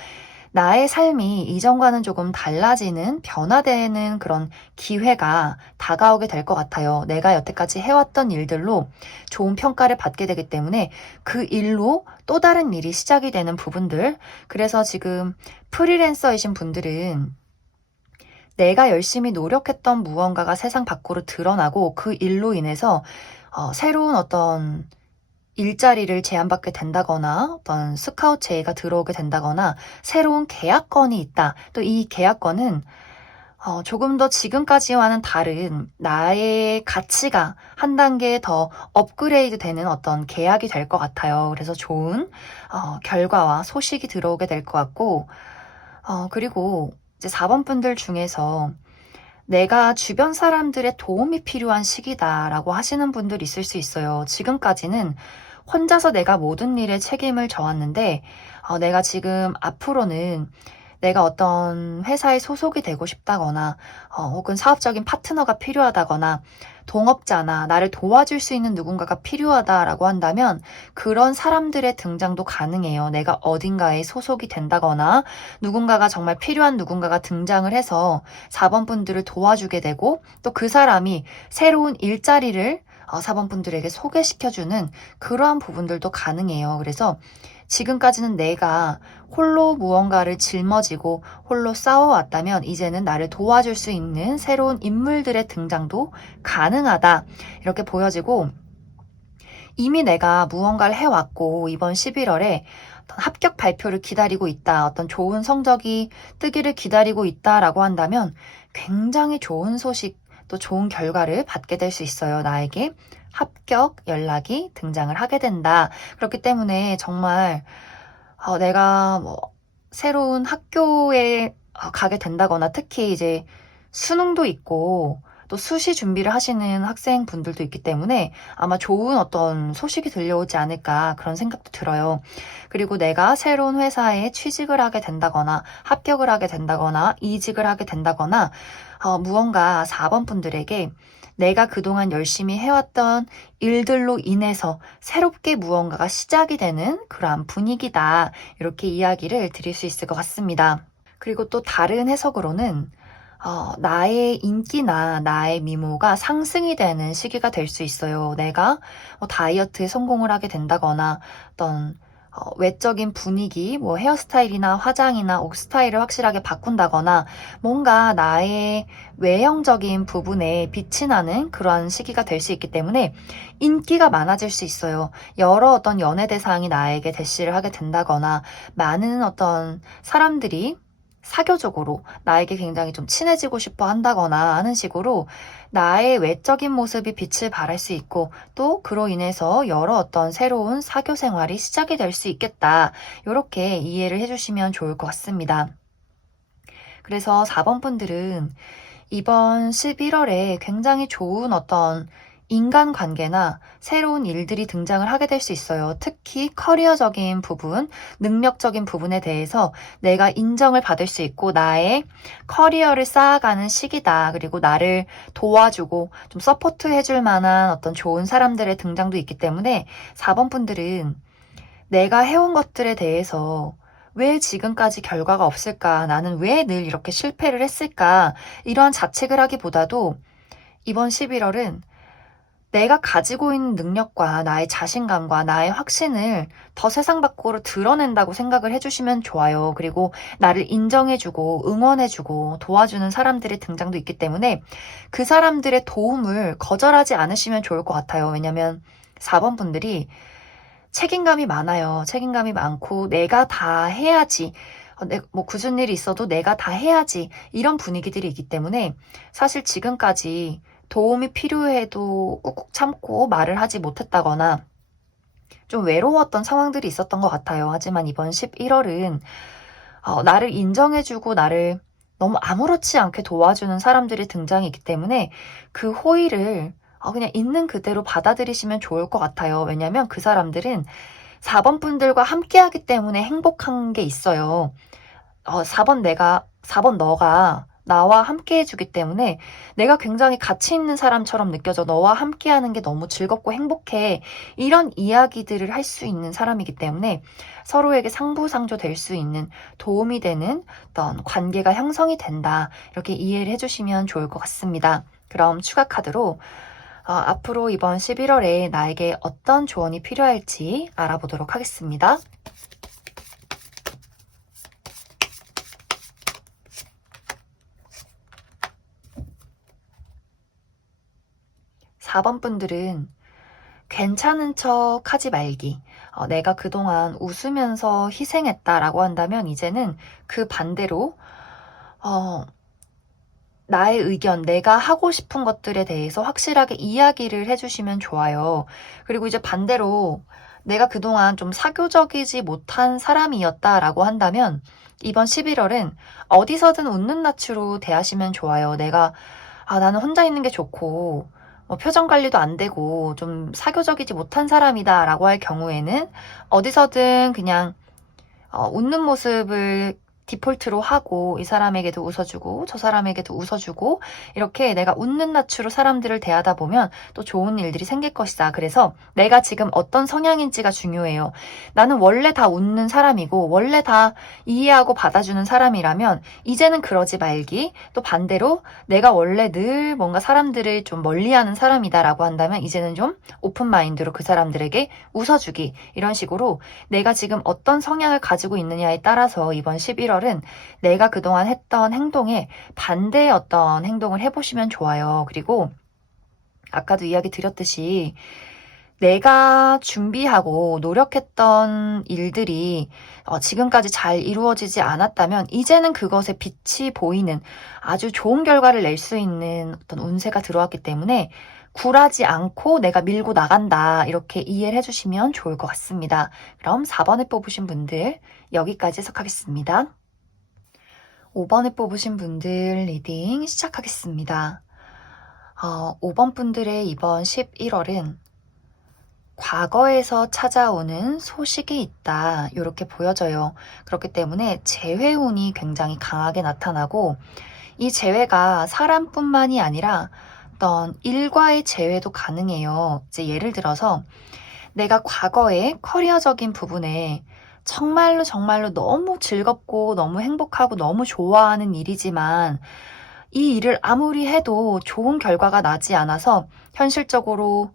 나의 삶이 이전과는 조금 달라지는, 변화되는 그런 기회가 다가오게 될 것 같아요. 내가 여태까지 해왔던 일들로 좋은 평가를 받게 되기 때문에 그 일로 또 다른 일이 시작이 되는 부분들. 그래서 지금 프리랜서이신 분들은 내가 열심히 노력했던 무언가가 세상 밖으로 드러나고 그 일로 인해서 새로운 어떤 일자리를 제안받게 된다거나 어떤 스카우트 제의가 들어오게 된다거나 새로운 계약건이 있다. 또 이 계약건은 조금 더 지금까지와는 다른 나의 가치가 한 단계 더 업그레이드 되는 어떤 계약이 될 것 같아요. 그래서 좋은 결과와 소식이 들어오게 될 것 같고, 그리고 이제 4번 분들 중에서 내가 주변 사람들의 도움이 필요한 시기다라고 하시는 분들 있을 수 있어요. 지금까지는 혼자서 내가 모든 일에 책임을 져왔는데, 내가 지금 앞으로는 내가 어떤 회사에 소속이 되고 싶다거나, 혹은 사업적인 파트너가 필요하다거나, 동업자나 나를 도와줄 수 있는 누군가가 필요하다라고 한다면 그런 사람들의 등장도 가능해요. 내가 어딘가에 소속이 된다거나 누군가가 정말 필요한 누군가가 등장을 해서 4번 분들을 도와주게 되고, 또 그 사람이 새로운 일자리를 4번 분들에게 소개시켜주는 그러한 부분들도 가능해요. 그래서 지금까지는 내가 홀로 무언가를 짊어지고 홀로 싸워왔다면 이제는 나를 도와줄 수 있는 새로운 인물들의 등장도 가능하다, 이렇게 보여지고, 이미 내가 무언가를 해왔고 이번 11월에 어떤 합격 발표를 기다리고 있다, 어떤 좋은 성적이 뜨기를 기다리고 있다라고 한다면 굉장히 좋은 소식, 또 좋은 결과를 받게 될 수 있어요. 나에게 합격 연락이 등장을 하게 된다. 그렇기 때문에 정말 내가 뭐 새로운 학교에 가게 된다거나, 특히 이제 수능도 있고 또 수시 준비를 하시는 학생분들도 있기 때문에 아마 좋은 어떤 소식이 들려오지 않을까, 그런 생각도 들어요. 그리고 내가 새로운 회사에 취직을 하게 된다거나 합격을 하게 된다거나 이직을 하게 된다거나 무언가 4번 분들에게 내가 그동안 열심히 해왔던 일들로 인해서 새롭게 무언가가 시작이 되는 그러한 분위기다, 이렇게 이야기를 드릴 수 있을 것 같습니다. 그리고 또 다른 해석으로는 나의 인기나 나의 미모가 상승이 되는 시기가 될 수 있어요. 내가 다이어트에 성공을 하게 된다거나 어떤 외적인 분위기, 뭐 헤어스타일이나 화장이나 옷 스타일을 확실하게 바꾼다거나 뭔가 나의 외형적인 부분에 빛이 나는 그러한 시기가 될 수 있기 때문에 인기가 많아질 수 있어요. 여러 어떤 연애 대상이 나에게 대시를 하게 된다거나 많은 어떤 사람들이 사교적으로 나에게 굉장히 좀 친해지고 싶어 한다거나 하는 식으로 나의 외적인 모습이 빛을 발할 수 있고, 또 그로 인해서 여러 어떤 새로운 사교 생활이 시작이 될 수 있겠다, 이렇게 이해를 해주시면 좋을 것 같습니다. 그래서 4번 분들은 이번 11월에 굉장히 좋은 어떤 인간관계나 새로운 일들이 등장을 하게 될 수 있어요. 특히 커리어적인 부분, 능력적인 부분에 대해서 내가 인정을 받을 수 있고 나의 커리어를 쌓아가는 시기다. 그리고 나를 도와주고 좀 서포트해줄 만한 어떤 좋은 사람들의 등장도 있기 때문에 4번 분들은 내가 해온 것들에 대해서 왜 지금까지 결과가 없을까? 나는 왜 늘 이렇게 실패를 했을까? 이러한 자책을 하기보다도 이번 11월은 내가 가지고 있는 능력과 나의 자신감과 나의 확신을 더 세상 밖으로 드러낸다고 생각을 해주시면 좋아요. 그리고 나를 인정해주고 응원해주고 도와주는 사람들의 등장도 있기 때문에 그 사람들의 도움을 거절하지 않으시면 좋을 것 같아요. 왜냐면 4번 분들이 책임감이 많아요. 책임감이 많고 내가 다 해야지. 뭐 굳은 일이 있어도 내가 다 해야지. 이런 분위기들이 있기 때문에 사실 지금까지 도움이 필요해도 꾹꾹 참고 말을 하지 못했다거나 좀 외로웠던 상황들이 있었던 것 같아요. 하지만 이번 11월은 나를 인정해주고 나를 너무 아무렇지 않게 도와주는 사람들이 등장이 있기 때문에 그 호의를 그냥 있는 그대로 받아들이시면 좋을 것 같아요. 왜냐면 그 사람들은 4번 분들과 함께 하기 때문에 행복한 게 있어요. 4번 너가 나와 함께 해주기 때문에 내가 굉장히 가치 있는 사람처럼 느껴져. 너와 함께 하는 게 너무 즐겁고 행복해. 이런 이야기들을 할 수 있는 사람이기 때문에 서로에게 상부상조 될 수 있는 도움이 되는 어떤 관계가 형성이 된다. 이렇게 이해를 해주시면 좋을 것 같습니다. 그럼 추가 카드로 앞으로 이번 11월에 나에게 어떤 조언이 필요할지 알아보도록 하겠습니다. 4번 분들은 괜찮은 척 하지 말기. 내가 그동안 웃으면서 희생했다라고 한다면 이제는 그 반대로 나의 의견, 내가 하고 싶은 것들에 대해서 확실하게 이야기를 해주시면 좋아요. 그리고 이제 반대로 내가 그동안 좀 사교적이지 못한 사람이었다라고 한다면 이번 11월은 어디서든 웃는 낯으로 대하시면 좋아요. 나는 혼자 있는 게 좋고 표정 관리도 안 되고 좀 사교적이지 못한 사람이다라고 할 경우에는 어디서든 그냥 웃는 모습을 디폴트로 하고 이 사람에게도 웃어주고 저 사람에게도 웃어주고 이렇게 내가 웃는 낯으로 사람들을 대하다 보면 또 좋은 일들이 생길 것이다. 그래서 내가 지금 어떤 성향인지가 중요해요. 나는 원래 다 웃는 사람이고 원래 다 이해하고 받아주는 사람이라면 이제는 그러지 말기. 또 반대로 내가 원래 늘 뭔가 사람들을 좀 멀리하는 사람이다라고 한다면 이제는 좀 오픈 마인드로 그 사람들에게 웃어주기. 이런 식으로 내가 지금 어떤 성향을 가지고 있느냐에 따라서 이번 11월은 내가 그동안 했던 행동에 반대의 어떤 행동을 해보시면 좋아요. 그리고 아까도 이야기 드렸듯이 내가 준비하고 노력했던 일들이 지금까지 잘 이루어지지 않았다면 이제는 그것에 빛이 보이는 아주 좋은 결과를 낼 수 있는 어떤 운세가 들어왔기 때문에 굴하지 않고 내가 밀고 나간다. 이렇게 이해를 해주시면 좋을 것 같습니다. 그럼 4번을 뽑으신 분들 여기까지 해석하겠습니다. 5번을 뽑으신 분들 리딩 시작하겠습니다. 5번 분들의 이번 11월은 과거에서 찾아오는 소식이 있다. 이렇게 보여져요. 그렇기 때문에 재회운이 굉장히 강하게 나타나고 이 재회가 사람뿐만이 아니라 어떤 일과의 재회도 가능해요. 이제 예를 들어서 내가 과거에 커리어적인 부분에 정말로 정말로 너무 즐겁고 너무 행복하고 너무 좋아하는 일이지만 이 일을 아무리 해도 좋은 결과가 나지 않아서 현실적으로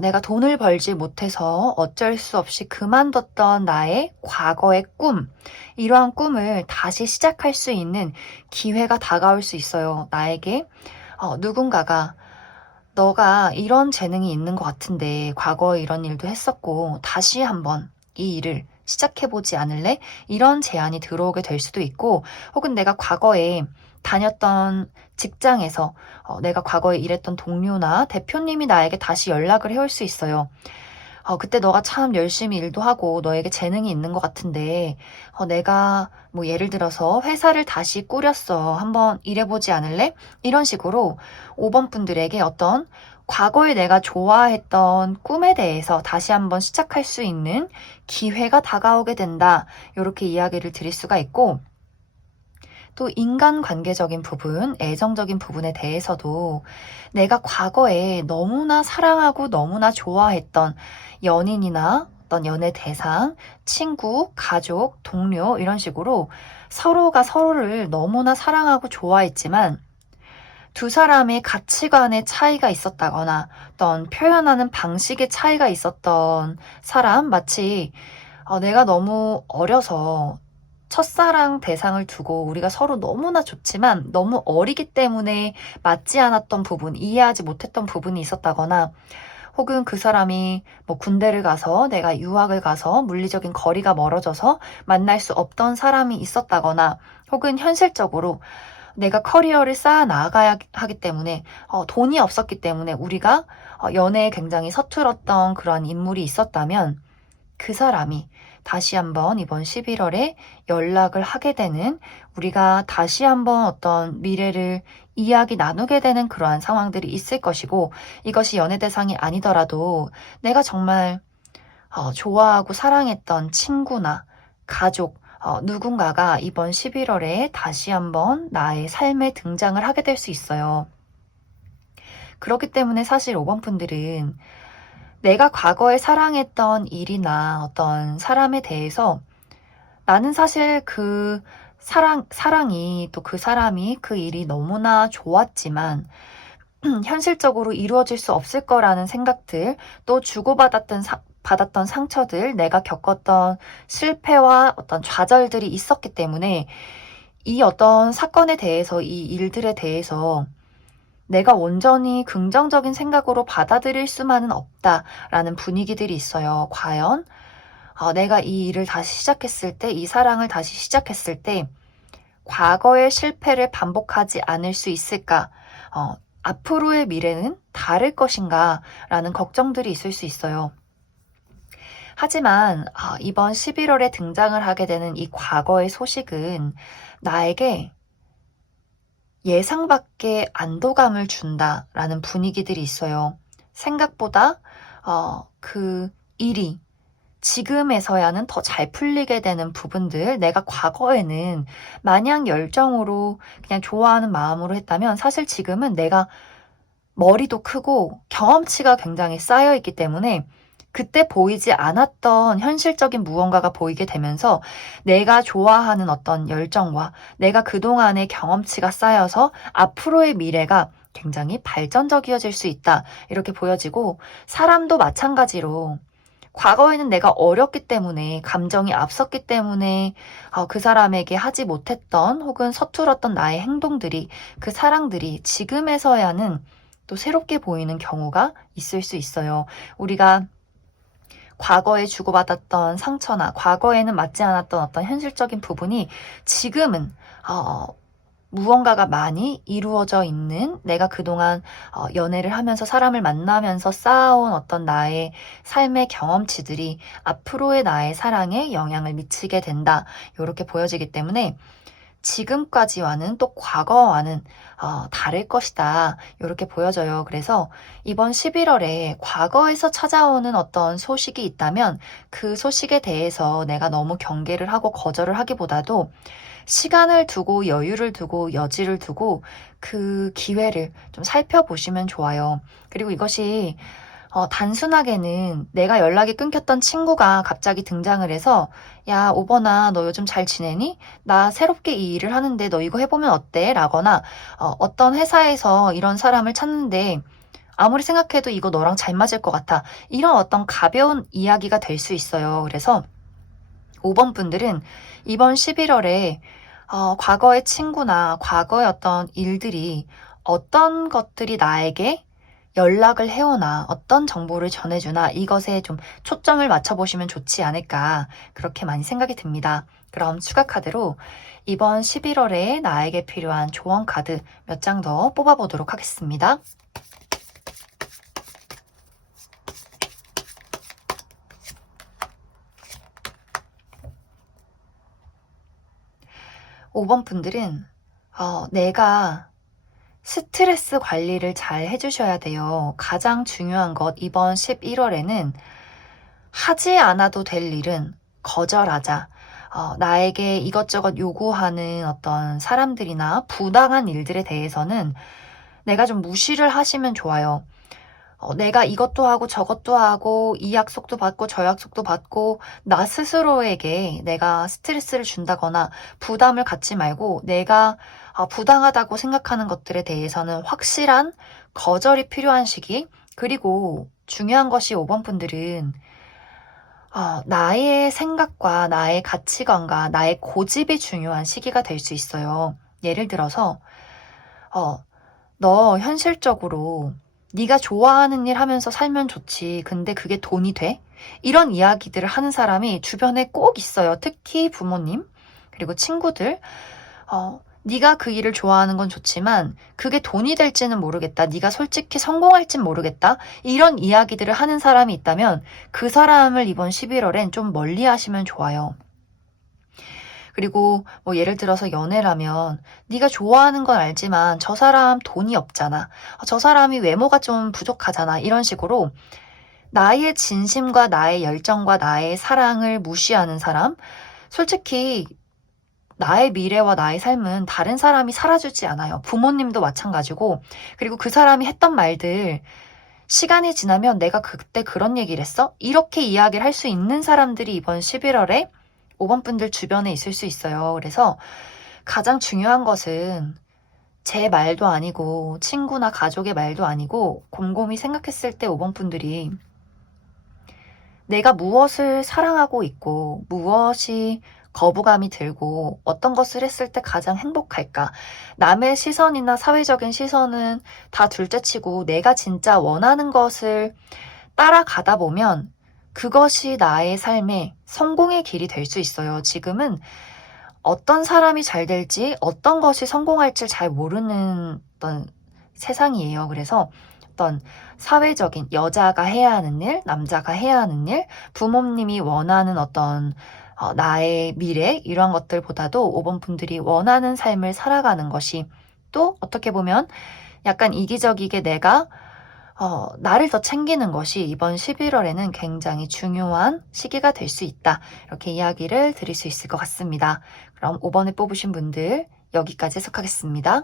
내가 돈을 벌지 못해서 어쩔 수 없이 그만뒀던 나의 과거의 꿈, 이러한 꿈을 다시 시작할 수 있는 기회가 다가올 수 있어요. 나에게 누군가가 너가 이런 재능이 있는 것 같은데 과거에 이런 일도 했었고 다시 한번 이 일을 시작해보지 않을래? 이런 제안이 들어오게 될 수도 있고 혹은 내가 과거에 다녔던 직장에서 내가 과거에 일했던 동료나 대표님이 나에게 다시 연락을 해올 수 있어요. 그때 너가 참 열심히 일도 하고 너에게 재능이 있는 것 같은데 내가 뭐 예를 들어서 회사를 다시 꾸렸어. 한번 일해보지 않을래? 이런 식으로 5번 분들에게 어떤 과거에 내가 좋아했던 꿈에 대해서 다시 한번 시작할 수 있는 기회가 다가오게 된다. 이렇게 이야기를 드릴 수가 있고, 또 인간관계적인 부분, 애정적인 부분에 대해서도 내가 과거에 너무나 사랑하고 너무나 좋아했던 연인이나 어떤 연애 대상, 친구, 가족, 동료 이런 식으로 서로가 서로를 너무나 사랑하고 좋아했지만 두 사람의 가치관의 차이가 있었다거나 어떤 표현하는 방식의 차이가 있었던 사람, 마치 내가 너무 어려서 첫사랑 대상을 두고 우리가 서로 너무나 좋지만 너무 어리기 때문에 맞지 않았던 부분, 이해하지 못했던 부분이 있었다거나, 혹은 그 사람이 뭐 군대를 가서 내가 유학을 가서 물리적인 거리가 멀어져서 만날 수 없던 사람이 있었다거나, 혹은 현실적으로 내가 커리어를 쌓아 나가야 하기 때문에 돈이 없었기 때문에 우리가 연애에 굉장히 서툴었던 그런 인물이 있었다면, 그 사람이 다시 한번 이번 11월에 연락을 하게 되는, 우리가 다시 한번 어떤 미래를 이야기 나누게 되는 그러한 상황들이 있을 것이고, 이것이 연애 대상이 아니더라도 내가 정말 좋아하고 사랑했던 친구나 가족, 누군가가 이번 11월에 다시 한번 나의 삶에 등장을 하게 될 수 있어요. 그렇기 때문에 사실 5번 분들은 내가 과거에 사랑했던 일이나 어떤 사람에 대해서 나는 사실 그 사랑이 또 그 사람이 그 일이 너무나 좋았지만 현실적으로 이루어질 수 없을 거라는 생각들, 또 받았던 상처들, 내가 겪었던 실패와 어떤 좌절들이 있었기 때문에 이 어떤 사건에 대해서, 이 일들에 대해서 내가 온전히 긍정적인 생각으로 받아들일 수만은 없다라는 분위기들이 있어요. 과연 내가 이 일을 다시 시작했을 때, 이 사랑을 다시 시작했을 때 과거의 실패를 반복하지 않을 수 있을까? 앞으로의 미래는 다를 것인가? 라는 걱정들이 있을 수 있어요. 하지만 이번 11월에 등장을 하게 되는 이 과거의 소식은 나에게 예상 밖의 안도감을 준다라는 분위기들이 있어요. 생각보다 그 일이 지금에서야는 더 잘 풀리게 되는 부분들, 내가 과거에는 마냥 열정으로 그냥 좋아하는 마음으로 했다면 사실 지금은 내가 머리도 크고 경험치가 굉장히 쌓여 있기 때문에 그때 보이지 않았던 현실적인 무언가가 보이게 되면서 내가 좋아하는 어떤 열정과 내가 그동안의 경험치가 쌓여서 앞으로의 미래가 굉장히 발전적이어질 수 있다. 이렇게 보여지고, 사람도 마찬가지로 과거에는 내가 어렸기 때문에, 감정이 앞섰기 때문에 그 사람에게 하지 못했던 혹은 서툴었던 나의 행동들이, 그 사랑들이 지금에서야는 또 새롭게 보이는 경우가 있을 수 있어요. 우리가 과거에 주고받았던 상처나 과거에는 맞지 않았던 어떤 현실적인 부분이 지금은 무언가가 많이 이루어져 있는, 내가 그동안 연애를 하면서 사람을 만나면서 쌓아온 어떤 나의 삶의 경험치들이 앞으로의 나의 사랑에 영향을 미치게 된다. 이렇게 보여지기 때문에 지금까지와는 또 과거와는 다를 것이다. 이렇게 보여져요. 그래서 이번 11월에 과거에서 찾아오는 어떤 소식이 있다면 그 소식에 대해서 내가 너무 경계를 하고 거절을 하기보다도 시간을 두고 여유를 두고 여지를 두고 그 기회를 좀 살펴보시면 좋아요. 그리고 이것이 단순하게는 내가 연락이 끊겼던 친구가 갑자기 등장을 해서 야, 오버나 너 요즘 잘 지내니? 나 새롭게 이 일을 하는데 너 이거 해보면 어때? 라거나 어떤 회사에서 이런 사람을 찾는데 아무리 생각해도 이거 너랑 잘 맞을 것 같아. 이런 어떤 가벼운 이야기가 될 수 있어요. 그래서 5번 분들은 이번 11월에 과거의 친구나 과거의 어떤 일들이 어떤 것들이 나에게 연락을 해오나 어떤 정보를 전해주나 이것에 좀 초점을 맞춰보시면 좋지 않을까, 그렇게 많이 생각이 듭니다. 그럼 추가 카드로 이번 11월에 나에게 필요한 조언 카드 몇 장 더 뽑아보도록 하겠습니다. 5번 분들은 내가 스트레스 관리를 잘 해주셔야 돼요. 가장 중요한 것 이번 11월에는 하지 않아도 될 일은 거절하자. 나에게 이것저것 요구하는 어떤 사람들이나 부당한 일들에 대해서는 내가 좀 무시를 하시면 좋아요. 내가 이것도 하고 저것도 하고 이 약속도 받고 저 약속도 받고 나 스스로에게 내가 스트레스를 준다거나 부담을 갖지 말고 내가 부당하다고 생각하는 것들에 대해서는 확실한 거절이 필요한 시기. 그리고 중요한 것이 5번 분들은 나의 생각과 나의 가치관과 나의 고집이 중요한 시기가 될 수 있어요. 예를 들어서 어, 너 현실적으로 네가 좋아하는 일 하면서 살면 좋지. 근데 그게 돈이 돼? 이런 이야기들을 하는 사람이 주변에 꼭 있어요. 특히 부모님, 그리고 친구들. 네가 그 일을 좋아하는 건 좋지만 그게 돈이 될지는 모르겠다. 네가 솔직히 성공할진 모르겠다. 이런 이야기들을 하는 사람이 있다면 그 사람을 이번 11월엔 좀 멀리 하시면 좋아요. 그리고 뭐 예를 들어서 연애라면 네가 좋아하는 건 알지만 저 사람 돈이 없잖아. 저 사람이 외모가 좀 부족하잖아. 이런 식으로 나의 진심과 나의 열정과 나의 사랑을 무시하는 사람. 솔직히 나의 미래와 나의 삶은 다른 사람이 살아주지 않아요. 부모님도 마찬가지고. 그리고 그 사람이 했던 말들 시간이 지나면 내가 그때 그런 얘기를 했어? 이렇게 이야기를 할 수 있는 사람들이 이번 11월에 5번 분들 주변에 있을 수 있어요. 그래서 가장 중요한 것은 제 말도 아니고 친구나 가족의 말도 아니고 곰곰이 생각했을 때 5번 분들이 내가 무엇을 사랑하고 있고 무엇이 거부감이 들고 어떤 것을 했을 때 가장 행복할까? 남의 시선이나 사회적인 시선은 다 둘째치고 내가 진짜 원하는 것을 따라가다 보면 그것이 나의 삶의 성공의 길이 될 수 있어요. 지금은 어떤 사람이 잘 될지, 어떤 것이 성공할지 잘 모르는 어떤 세상이에요. 그래서 어떤 사회적인 여자가 해야 하는 일, 남자가 해야 하는 일, 부모님이 원하는 어떤 나의 미래, 이러한 것들보다도 5번 분들이 원하는 삶을 살아가는 것이 또 어떻게 보면 약간 이기적이게 내가 나를 더 챙기는 것이 이번 11월에는 굉장히 중요한 시기가 될 수 있다. 이렇게 이야기를 드릴 수 있을 것 같습니다. 그럼 5번을 뽑으신 분들 여기까지 해석하겠습니다.